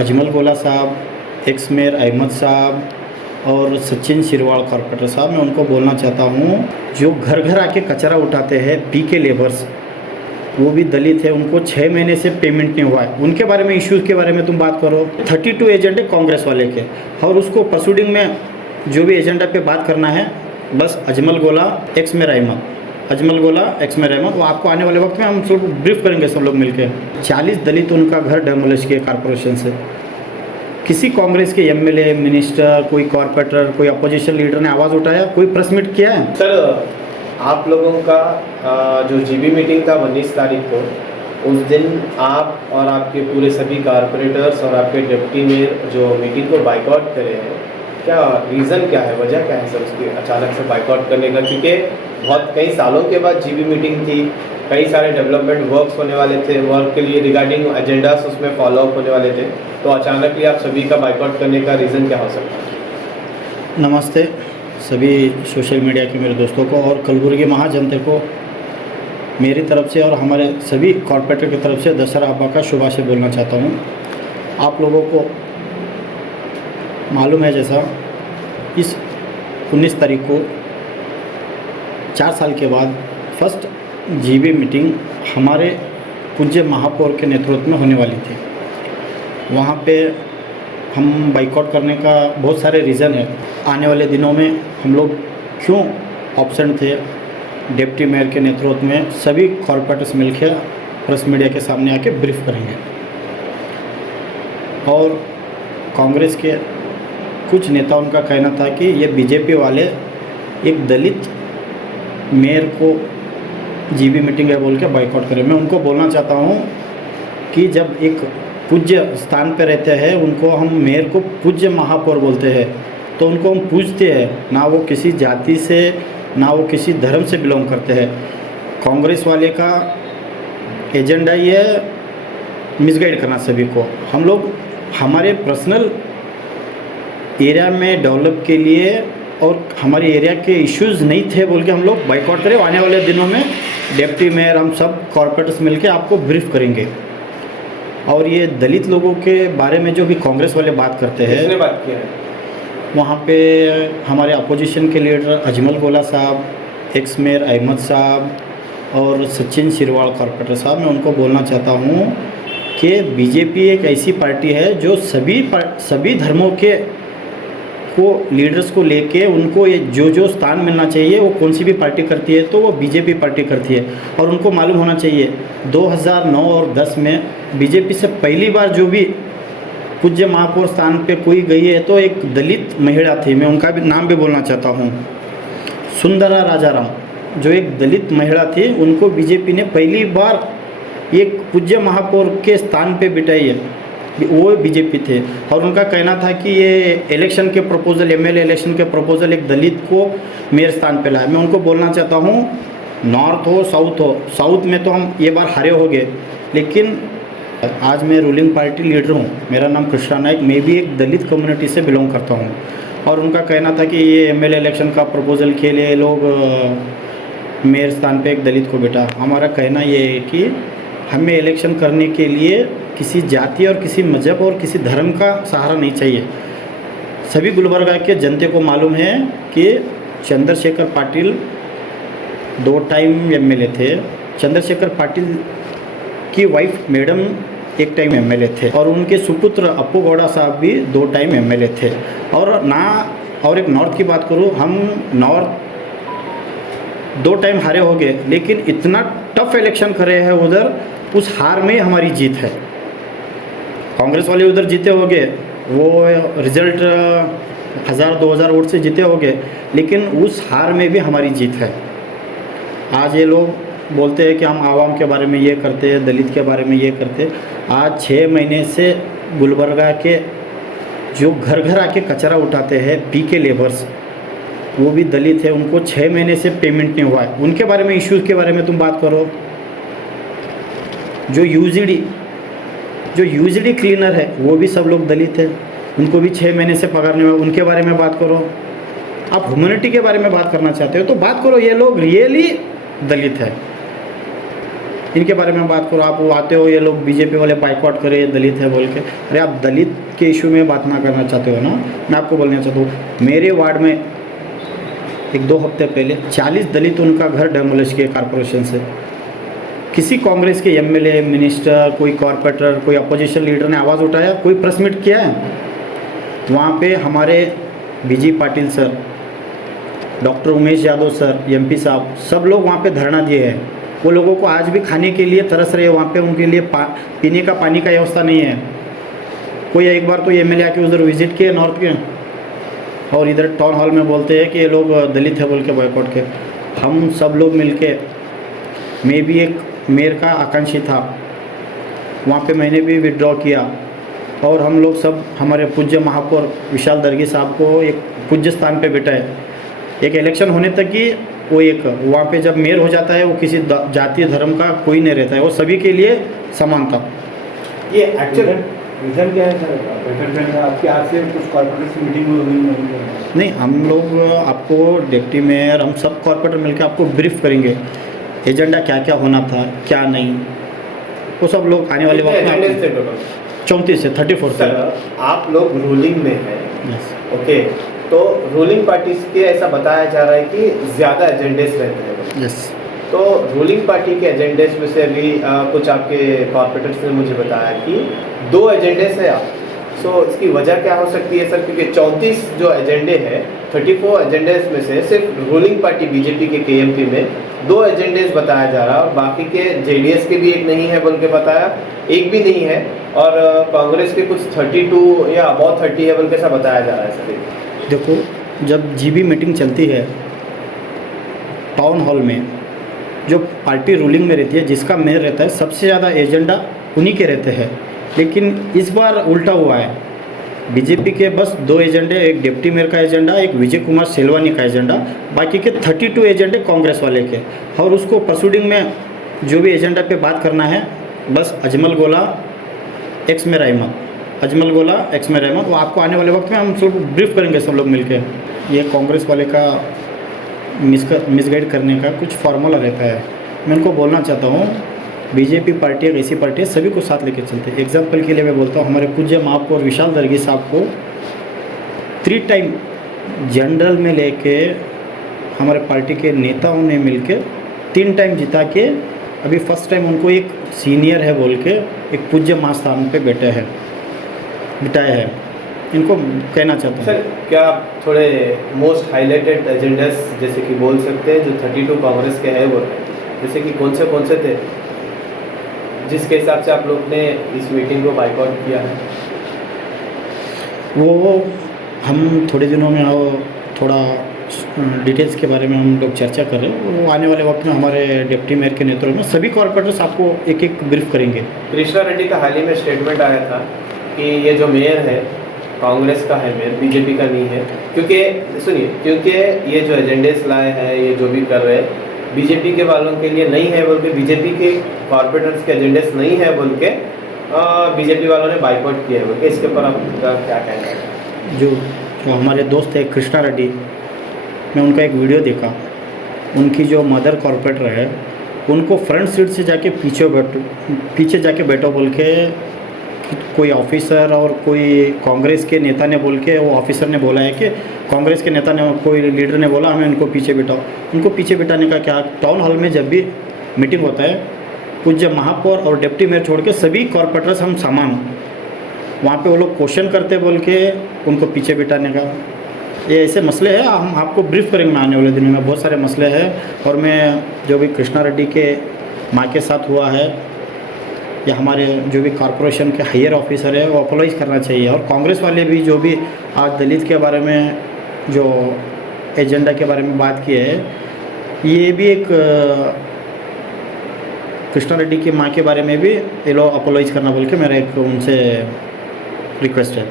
अजमल गोला साहब, x mayor Ahmad साहब और सचिन शिरवाल कॉर्पोरेटर साहब, मैं उनको बोलना चाहता हूँ जो घर घर आके कचरा उठाते हैं पीके लेबर्स, वो भी दलित है, उनको 6 महीने से पेमेंट नहीं हुआ है, उनके बारे में इश्यूज़ के बारे में तुम बात करो। 32 एजेंट है कांग्रेस वाले के, और उसको प्रोसीडिंग में जो भी एजेंडा पे बात करना है बस अजमल गोला एक्स मेयर अहमद, अजमल गोला एक्स मेयर अहमद, वो आपको आने वाले वक्त में हम सब ब्रीफ करेंगे सब लोग मिलकर। 40 दलित उनका घर डेमोलिश किए कॉरपोरेशन से। किसी कांग्रेस के एमएलए, मिनिस्टर, कोई कॉर्पोरेटर, कोई अपोजिशन लीडर ने आवाज़ उठाया, कोई प्रेस मीट किया है? सर, आप लोगों का जो जीबी मीटिंग था 19 तारीख को, उस दिन आप और आपके पूरे सभी कारपोरेटर्स और आपके डिप्टी मेयर जो मीटिंग को बाइकआउट करे हैं, क्या रीज़न क्या है, वजह क्या है सर उसकी अचानक से बाइकआउट करने का? क्योंकि बहुत कई सालों के बाद जीबी मीटिंग थी, कई सारे डेवलपमेंट वर्क्स होने वाले थे, वर्क के लिए रिगार्डिंग एजेंडास उसमें फॉलो अप होने वाले थे, तो अचानक ही आप सभी का बाइकआउट करने का रीज़न क्या हो सकता है? नमस्ते सभी सोशल मीडिया के मेरे दोस्तों को और कलबुर्गी महाजनता को मेरी तरफ से और हमारे सभी कॉर्पोरेटर की तरफ से दशहरा हब्बा का शुभाशय बोलना चाहता हूँ। आप लोगों को मालूम है जैसा इस 19 तारीख को 4 साल के बाद फर्स्ट जीबी मीटिंग हमारे पूज्य महापौर के नेतृत्व में होने वाली थी। वहाँ पे हम बाइकआउट करने का बहुत सारे रीज़न है। आने वाले दिनों में हम लोग क्यों ऑब्सेंट थे, डिप्टी मेयर के नेतृत्व में सभी कॉर्पोरेटर्स मिलकर प्रेस मीडिया के सामने आके ब्रीफ करेंगे। और कांग्रेस के कुछ नेताओं का कहना था कि ये बीजेपी वाले एक दलित मेयर को जीबी मीटिंग है बोल के बाइकआउट करें। मैं उनको बोलना चाहता हूँ कि जब एक पूज्य स्थान पर रहते हैं उनको हम मेयर को पूज्य महापौर बोलते हैं, तो उनको हम पूजते हैं, ना वो किसी जाति से ना वो किसी धर्म से बिलोंग करते हैं। कांग्रेस वाले का एजेंडा ये मिसगाइड करना सभी को। हम लोग हमारे पर्सनल एरिया में डेवलप के लिए और हमारे एरिया के इश्यूज़ नहीं थे बोल के हम लोग बाइकआउट करें। आने वाले दिनों में डिप्टी मेयर हम सब कॉर्पोरेटर्स मिलके आपको ब्रीफ करेंगे। और ये दलित लोगों के बारे में जो भी कांग्रेस वाले बात करते हैं, किसने बात किया है? वहाँ पे हमारे अपोजिशन के लीडर अजमल गोला साहब, एक्स मेयर अहमद साहब और सचिन शिरवाल कॉर्पोरेटर साहब, मैं उनको बोलना चाहता हूँ कि बीजेपी एक ऐसी पार्टी है जो सभी धर्मों के को लीडर्स को लेके उनको ये जो स्थान मिलना चाहिए वो कौन सी भी पार्टी करती है तो वो बीजेपी पार्टी करती है। और उनको मालूम होना चाहिए 2009 और 10 में बीजेपी से पहली बार जो भी पूज्य महापौर स्थान पे कोई गई है तो एक दलित महिला थी, मैं उनका भी नाम भी बोलना चाहता हूँ, सुंदरा राजाराम, जो एक दलित महिला थी, उनको बीजेपी ने पहली बार एक पूज्य महापौर के स्थान पे बिठाई है, वो बीजेपी थे। और उनका कहना था कि ये इलेक्शन के प्रपोजल, एमएलए इलेक्शन के प्रपोजल एक दलित को मेयर स्थान पे लाए। मैं उनको बोलना चाहता हूँ, नॉर्थ हो साउथ में तो हम ये बार हारे हो गए, लेकिन आज मैं रूलिंग पार्टी लीडर हूँ, मेरा नाम कृष्णा नायक, मैं भी एक दलित कम्युनिटी से बिलोंग करता हूँ। और उनका कहना था कि ये एमएलए इलेक्शन का प्रपोजल के लिए लोग मेयर स्थान पे एक दलित को बिठा। हमारा कहना ये है कि हमें इलेक्शन करने के लिए किसी जाति और किसी मजहब और किसी धर्म का सहारा नहीं चाहिए। सभी गुलबर्गा के जनते को मालूम है कि चंद्रशेखर पाटिल 2 टाइम एमएलए थे, चंद्रशेखर पाटिल की वाइफ मैडम 1 टाइम एमएलए थे, और उनके सुपुत्र अप्पू गौड़ा साहब भी 2 टाइम एमएलए थे। और एक नॉर्थ की बात करूँ, हम नॉर्थ 2 टाइम हारे हो गए, लेकिन इतना टफ इलेक्शन करे हैं उधर, उस हार में हमारी जीत है। कांग्रेस वाले उधर जीते हो गए, वो रिजल्ट 1000-2000 वोट से जीते हो गए, लेकिन उस हार में भी हमारी जीत है। आज ये लोग बोलते हैं कि हम आवाम के बारे में ये करते हैं, दलित के बारे में ये करते हैं। आज 6 महीने से गुलबर्गा के जो घर घर आके कचरा उठाते हैं पीके लेबर्स, वो भी दलित है, उनको 6 महीने से पेमेंट नहीं हुआ है, उनके बारे में इश्यूज़ के बारे में तुम बात करो। जो यूजीडी क्लीनर है वो भी सब लोग दलित है, उनको भी 6 महीने से पगार नहीं हुआ, उनके बारे में बात करो। आप ह्यूमैनिटी के बारे में बात करना चाहते हो तो बात करो, ये लोग रियली दलित है। इनके बारे में बात करो। आप वो आते हो, ये लोग बीजेपी वाले बाइकआउट करे, दलित है बोल के। अरे आप दलित के इशू में बात ना करना चाहते हो ना। मैं आपको बोलना चाहता हूँ, मेरे वार्ड में 1-2 हफ्ते पहले 40 दलित उनका घर डेमोलिश किए कॉरपोरेशन से। किसी कांग्रेस के एमएलए, मिनिस्टर, कोई कॉरपोरेटर, कोई अपोजिशन लीडर ने आवाज़ उठाया, कोई प्रेस मीट किया है? वहाँ पे हमारे BG Patil sir, doctor Umesh Yadav sir, MP साहब, सब लोग वहाँ पे धरना दिए हैं। वो लोगों को आज भी खाने के लिए तरस रहे हैं। वहाँ पे उनके लिए पीने का पानी का व्यवस्था नहीं है। कोई एक बार तो एमएलए आके उधर विजिट किए नॉर्थ के, और इधर टाउन हॉल में बोलते हैं कि ये लोग दलित है बोल के बॉयकॉट के। हम सब लोग मिलके, मैं भी एक मेयर का आकांक्षी था, वहाँ पे मैंने भी विड्रॉ किया, और हम लोग सब हमारे पूज्य महापौर विशाल दर्गी साहब को एक पूज्य स्थान पे बिठाए। एक इलेक्शन होने तक ही वो एक वहाँ पे जब मेयर हो जाता है, वो किसी जातीय धर्म का कोई नहीं रहता है, वो सभी के लिए समान था। ये एक्चुअल रीज़न क्या है सर? बैठक में आपकी आज से कुछ कॉर्पोरेट की मीटिंग हुई? नहीं, हम लोग आपको डिप्टी मेयर, हम सब कॉर्पोरेटर मिलकर आपको ब्रीफ करेंगे एजेंडा क्या क्या होना था, क्या नहीं। वो सब लोग आने वाले वक्त में 34 से 34 सर, तक। आप लोग रूलिंग में हैं, यस। ओके, तो रूलिंग पार्टी के ऐसा बताया जा रहा है कि ज़्यादा एजेंडेस रहते हैं। यस। तो रूलिंग पार्टी के एजेंडेस में से अभी कुछ आपके कॉर्पोरेटर्स ने मुझे बताया कि 2 एजेंडेस है। सो इसकी वजह क्या हो सकती है सर? क्योंकि 34 जो एजेंडे हैं, 34 एजेंडेस में से सिर्फ रूलिंग पार्टी बीजेपी के केएमपी में 2 एजेंडेस बताया जा रहा है, और बाकी के जेडीएस के भी एक नहीं है बोल के बताया, एक भी नहीं है, और कांग्रेस के कुछ 32 या अबाउट 30 है बोल के ऐसा बताया जा रहा है सर। देखो, जब जीबी मीटिंग चलती है टाउन हॉल में, जो पार्टी रूलिंग में रहती है, जिसका मेयर रहता है, सबसे ज़्यादा एजेंडा उन्हीं के रहते हैं। लेकिन इस बार उल्टा हुआ है। बीजेपी के बस 2 एजेंडे, एक डिप्टी मेयर का एजेंडा, एक विजय कुमार सेलवानी का एजेंडा, बाकी के 32 एजेंडे कांग्रेस वाले के। और उसको प्रोसीडिंग में जो भी एजेंडा पे बात करना है, बस अजमल गोला एक्स मेयर अहमद, अजमल गोला एक्स मेयर अहमद, वो आपको आने वाले वक्त में हम सब ब्रीफ करेंगे सब लोग मिलके। ये कांग्रेस वाले का मिसगाइड करने का कुछ फार्मूला रहता है। मैं उनको बोलना चाहता हूँ, बीजेपी पार्टी एक ऐसी पार्टी है, सभी को साथ लेकर चलते हैं। एग्जाम्पल के लिए मैं बोलता हूँ, हमारे पूज्य महापौर विशाल दर्गी साहब को 3 टाइम जनरल में लेके हमारे पार्टी के नेताओं ने मिलके 3 टाइम जिता के, अभी फर्स्ट टाइम उनको एक सीनियर है बोल के एक पूज्य महास्थान पे बिठाया है। इनको कहना चाहता हूँ सर, क्या आप थोड़े मोस्ट हाईलाइटेड एजेंडास जैसे कि बोल सकते हैं जो 32 कांग्रेस के हैं, वो जैसे कि कौन से थे जिसके हिसाब से आप लोग ने इस मीटिंग को बाइकआउट किया है? वो हम थोड़े दिनों में थोड़ा डिटेल्स के बारे में हम लोग चर्चा कर रहे हैं। वो आने वाले वक्त में हमारे डिप्टी मेयर के नेतृत्व में सभी कॉर्पोरेटर्स आपको एक एक ब्रीफ करेंगे। कृष्णा रेड्डी का हाल ही में स्टेटमेंट आया था कि ये जो मेयर है कांग्रेस का है, मेयर बीजेपी का नहीं है, क्योंकि ये जो एजेंडेस लाए हैं, ये जो भी कर रहे हैं, बीजेपी के वालों के लिए नहीं है बोल के, बीजेपी के कॉर्पोरेटर्स के एजेंडेस नहीं है बोल के बीजेपी वालों ने बाइकआउट किया है बोल के। इसके ऊपर आपका क्या कहना है? जो हमारे दोस्त है कृष्णा रेड्डी, मैं उनका एक वीडियो देखा। उनकी जो मदर कॉर्पोरेटर है, उनको फ्रंट सीट से जाके पीछे जाके बैठो बोल के कोई ऑफिसर और कोई कांग्रेस के नेता ने बोल के, वो ऑफिसर ने बोला है कि कांग्रेस के नेता ने, कोई लीडर ने बोला हमें उनको पीछे बिठाओ। उनको पीछे बिठाने का क्या? टाउन हॉल में जब भी मीटिंग होता है, पूज्य महापौर और डिप्टी मेयर छोड़ के सभी कॉर्पोरेटर्स हम सामान, वहाँ पे वो लोग क्वेश्चन करते बोल के उनको पीछे बिठाने का। ये ऐसे मसले हैं, हम आपको ब्रीफ करेंगे आने वाले दिनों में। बहुत सारे मसले हैं, और मैं जो भी कृष्णा रेड्डी के माँ के साथ हुआ है, या हमारे जो भी कॉरपोरेशन के हायर ऑफिसर है, वो अपोलाइज करना चाहिए। और कांग्रेस वाले भी जो भी आज दलित के बारे में जो एजेंडा के बारे में बात की है, ये भी एक कृष्णा रेड्डी की माँ के बारे में भी ये लोग अपोलाइज करना बोल के मेरा एक उनसे रिक्वेस्ट है।